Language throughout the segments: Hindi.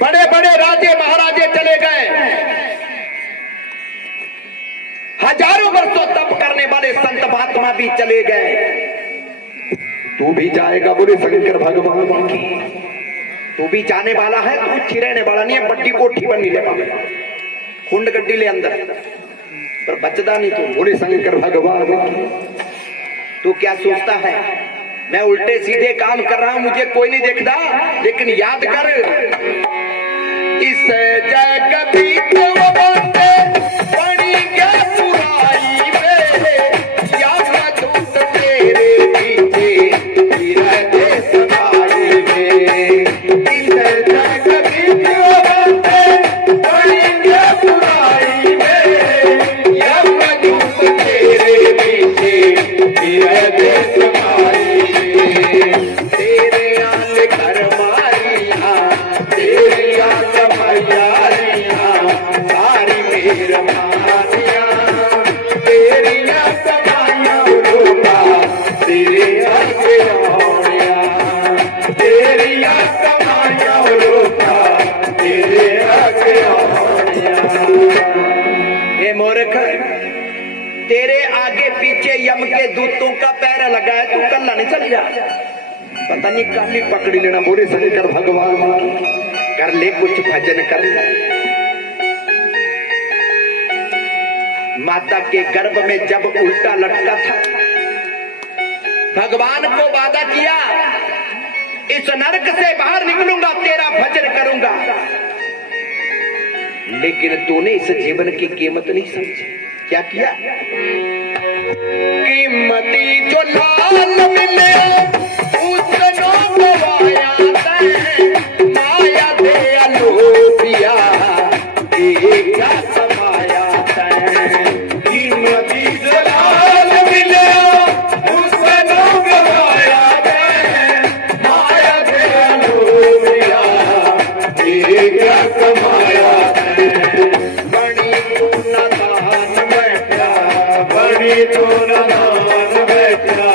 बड़े बड़े राजे महाराजे चले गए, हजारों वर्षों तप करने वाले संत महात्मा भी चले गए, तू भी जाएगा बोले शंकर भगवान की। तू भी जाने वाला है, तू छिड़ने वाला नहीं है, बड्डी कोठी पर नहीं ले पाएगा, कुंड गड्डी ले अंदर पर बचदा नहीं तू बोले शंकर भगवान की। तू क्या सोचता है मैं उल्टे सीधे काम कर रहा हूं, मुझे कोई नहीं देखता, लेकिन याद कर इस जग भी तो बंदे बड़ी क्या बुराई में, या दूत तेरे पीछे फिरते समाई में। इस जग भी तो बंदे बड़ी क्या बुराई में, या दूत तेरे पीछे फिरते समाई में। तेरे आल कर मारिया, तेरी आल सारी मेर मानिया, तेरी कमाइया रोका तेरे आगे आउणिया, तेरी कमाइया रोका तेरे आगे आउणिया। ये मूर्ख, तेरे आगे पीछे यम के दूतों का पैर लगा है, तू कल्ला नहीं चल जा, पता नहीं काली पकड़ी लेना बोले शंकर भगवान। कर ले कुछ भजन कर ले। माता के गर्भ में जब उल्टा लटका था, भगवान को वादा किया इस नरक से बाहर निकलूंगा, तेरा भजन करूंगा, लेकिन तूने इस जीवन की कीमत नहीं समझी। क्या किया? कीमती जो लाल मिले उसनो गवाया तैं, माया दे अलोपिया क्या समाया तैं। कीमती जो लाल मिले उसनो गवाया तैं, माया दे अलोपिया क्या समाया तैं। बड़ी तू नादान बैठा, बड़ी तू नादान बैठा,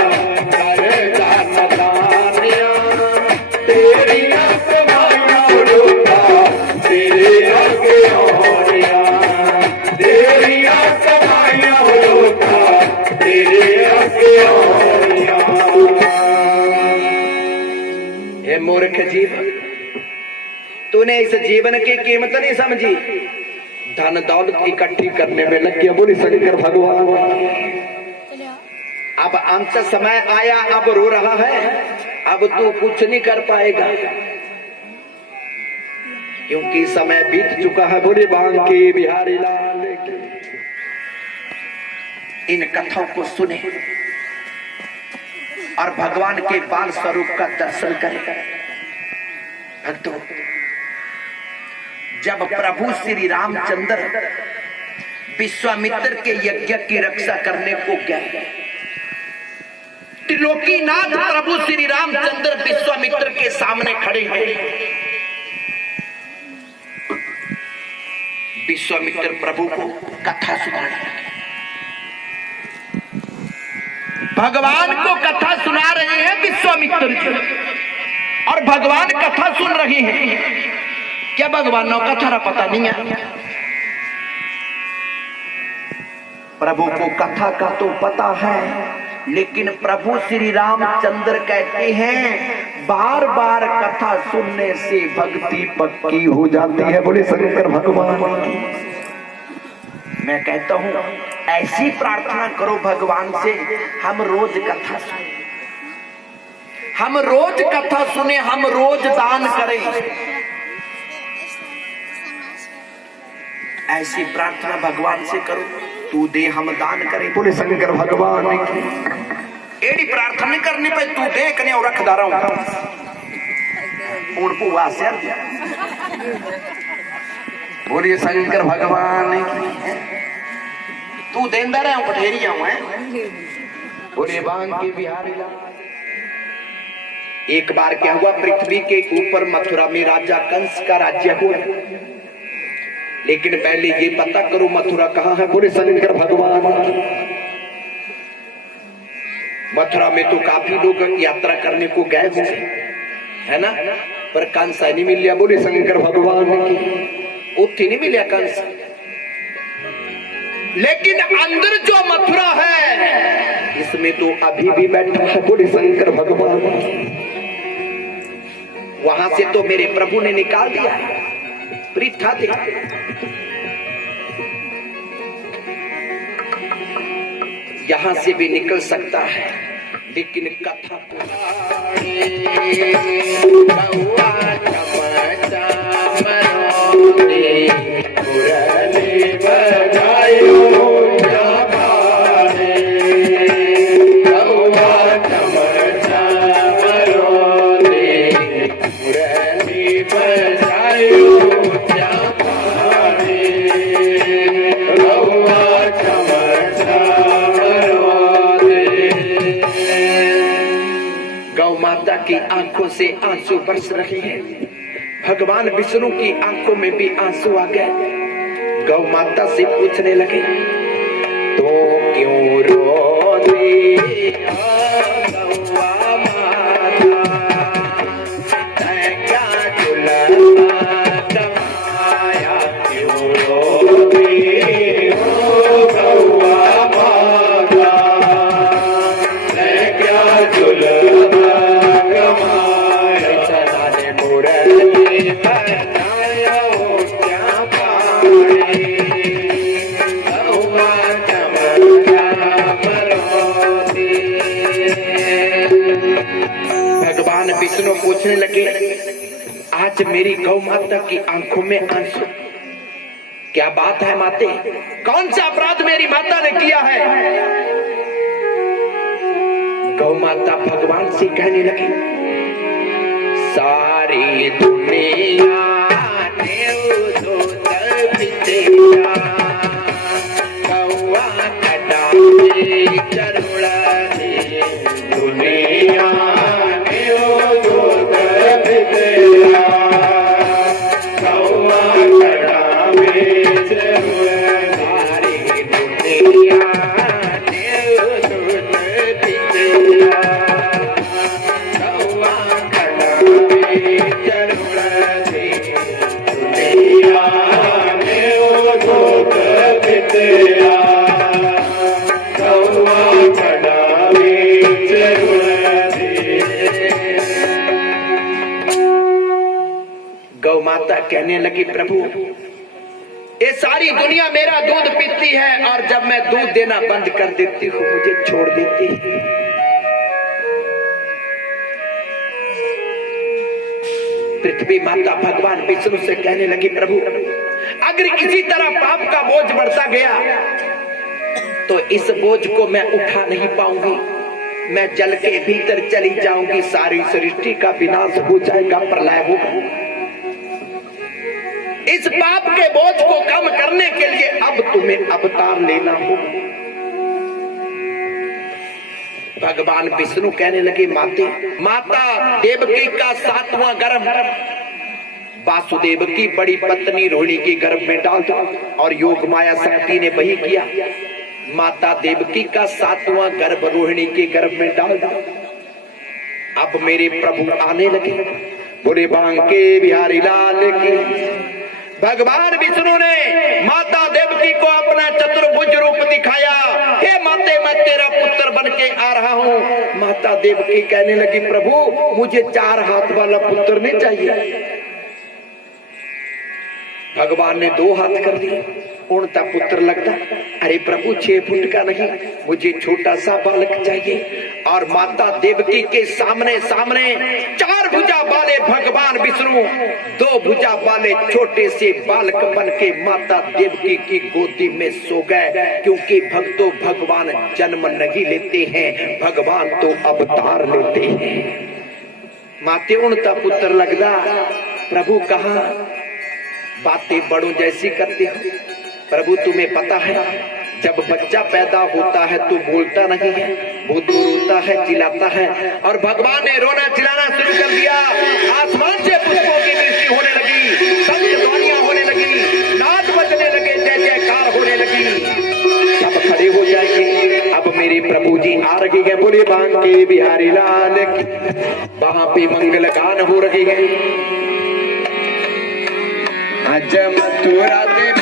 मूर्ख जीव, तूने इस जीवन की कीमत नहीं समझी, धन दौलत इकट्ठी करने में लग गया बोली शंकर भगवान। अब अंत समय आया, अब रो रहा है, अब तू कुछ नहीं कर पाएगा, क्योंकि समय बीत चुका है बोले बांके बिहारी लाल की। इन कथाओं को सुने और भगवान के बाल स्वरूप का दर्शन करें। भक्तों, जब प्रभु श्री रामचंद्र विश्वामित्र के यज्ञ की रक्षा करने को गए, त्रिलोकीनाथ प्रभु श्री रामचंद्र विश्वामित्र के सामने खड़े हैं। विश्वामित्र प्रभु को कथा सुनाने लगे। भगवान को कथा सुना रहे हैं विश्वामित्र जी, और भगवान कथा सुन रहे हैं। क्या भगवान को कथा पता नहीं है? प्रभु को कथा का तो पता है, लेकिन प्रभु श्री रामचंद्र कहते हैं बार बार कथा सुनने से भक्ति पक्की हो जाती है बोले शंकर भगवान। मैं कहता हूं ऐसी प्रार्थना करो भगवान से, हम रोज कथा सुने, हम रोज कथा सुने, हम रोज दान करें। ऐसी प्रार्थना भगवान से करो, तू दे हम दान करें बोले शंकर भगवान। एड़ी प्रार्थना नहीं करनी पे तू देख ने और रखदा रहूं उन पुआ से बोलिए शंकर भगवान की तू देंदा रहे पठेरी आऊं है बोलिए बांग के बिहारी लाल। एक बार क्या हुआ, पृथ्वी के ऊपर मथुरा में राजा कंस का राज्य हुआ, लेकिन पहले ये पता करो मथुरा कहाँ है। बोले शंकर भगवान। मथुरा में तो काफी लोग यात्रा करने को गए होंगे है ना, पर कंस नहीं मिल लिया। बोले शंकर भगवान की उत्थी नहीं मिलिया कंस, लेकिन अंदर जो मथुरा है इसमें तो अभी भी बैठा है। बोले शंकर भगवान। वहां से तो मेरे प्रभु ने निकाल दिया पृथा थे। यहां से भी निकल सकता है, लेकिन कथा की आंखों से आंसू बरस रहे हैं। भगवान विष्णु की आंखों में भी आंसू आ गए। गौ माता से पूछने लगे तो क्यों रोती गौवा माता, क्या दुल्हा कमाया क्यों रोती गौवा माता, क्या दुल्हा विष्णु पूछने लगे आज मेरी गौ माता की आंखों में आंसू, क्या बात है माते, कौन सा अपराध मेरी माता ने किया है। गौ माता भगवान से कहने लगी सारी दुनिया गौवा कटाने चरुड़ा दुनिया गौ माता कहने लगी प्रभु ये सारी दुनिया मेरा दूध पीती है और जब मैं दूध देना बंद कर देती हूँ मुझे छोड़ देती है। पृथ्वी माता भगवान विष्णु से कहने लगी प्रभु अगर इसी तरह पाप का बोझ बढ़ता गया तो इस बोझ को मैं उठा नहीं पाऊंगी, मैं जल के भीतर चली जाऊंगी, सारी सृष्टि का विनाश हो जाएगा, प्रलय होगा। इस पाप के बोझ को कम करने के लिए अब तुम्हें अवतार लेना होगा। भगवान विष्णु कहने लगे माता देवकी का 7वां गर्भ वासुदेव की बड़ी पत्नी रोहिणी के गर्भ में डाल दो, और योग माया शक्ति ने वही किया। माता देवकी का 7वां गर्भ रोहिणी के गर्भ में डाल दो। अब मेरे प्रभु आने लगे। बोले बांके बिहारी लाल की। भगवान विष्णु ने माता देवकी को अपना चतुर्भुज रूप दिखाया। हे माते मैं तेरा पुत्र बन के आ रहा हूँ। माता देवकी कहने लगी प्रभु मुझे 4 हाथ वाला पुत्र नहीं चाहिए। भगवान ने 2 हाथ कर दिए, पूर्णता पुत्र लगता। अरे प्रभु 6 फुट का नहीं, मुझे छोटा सा बालक चाहिए। और माता देवकी के सामने 4 भुजा वाले भगवान विष्णु दो भुजा वाले छोटे से बालक बन के माता देवकी की गोदी में सो गए, क्योंकि भक्तों भगवान जन्म नहीं लेते हैं, भगवान तो अवतार लेते हैं। माते उनका पुत्र लगदा प्रभु कहा बातें बड़ों जैसी करते हो। प्रभु तुम्हें पता है जब बच्चा पैदा होता है तो बोलता नहीं है, वो तो रोता है, चिल्लाता है। और भगवान ने रोना चिल्लाना शुरू कर दिया। आसमान से पुष्पों की वृष्टि होने लगी, शब्द ध्वनियां होने लगी, नाद बजने लगे, जय जयकार होने लगी। सब खड़े हो जाएंगे। अब मेरे प्रभु जी आ रहे हैं, बोले बांके बिहारी लाल, वहां पे मंगल गान हो रहे हैं। आज मथुरा से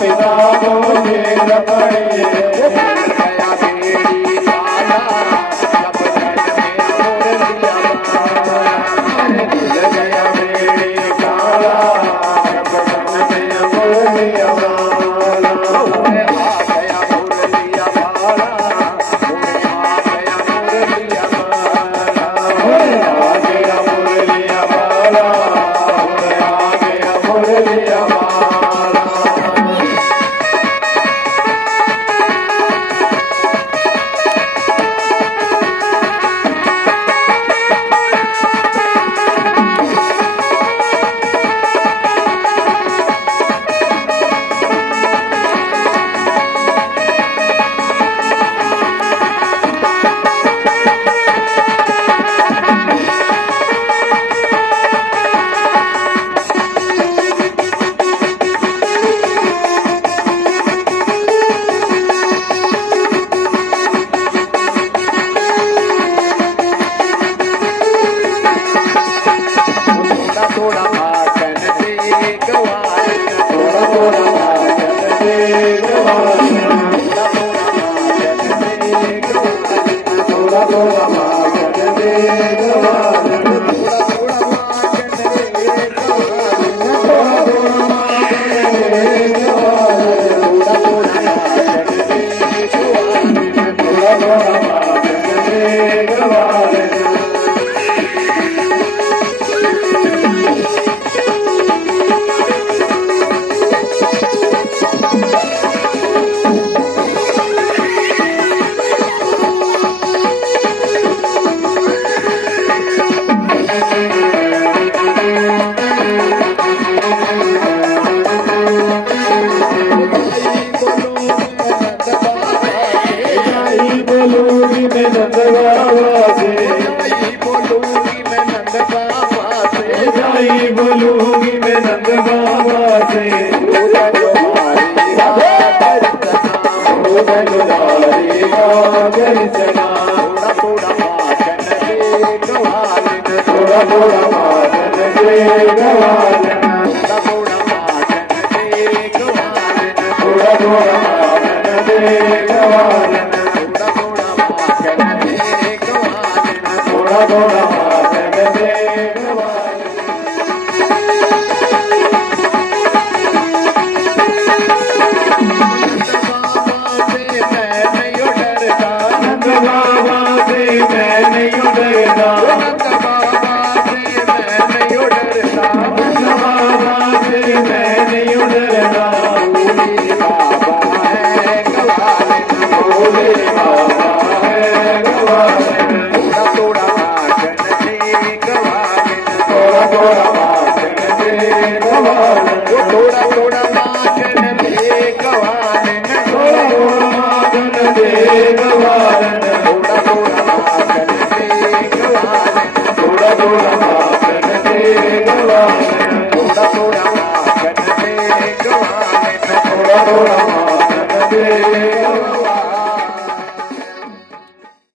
पिता मुझे रमणीय गया बेड़ी पाला जब भूल गया मेरी काला जब में मुरलिया माला आ गया मुरलिया पाला आ गया मुरलिया पाला आ गया मुरलिया माला आ गया मुरलिया माला थोड़ा भाषण दे गवार थोड़ा थोड़ा भाषण दे गवार थोड़ा थोड़ा भाषण दे गवार थोड़ा थोड़ा भाषण दे गवार थोड़ा थोड़ा भाषण दे गवार बोलूंगी मैं नंद बाबा से बोलूंगी मैं नंद बाबा से बोलूंगी मैं नंद बाबा से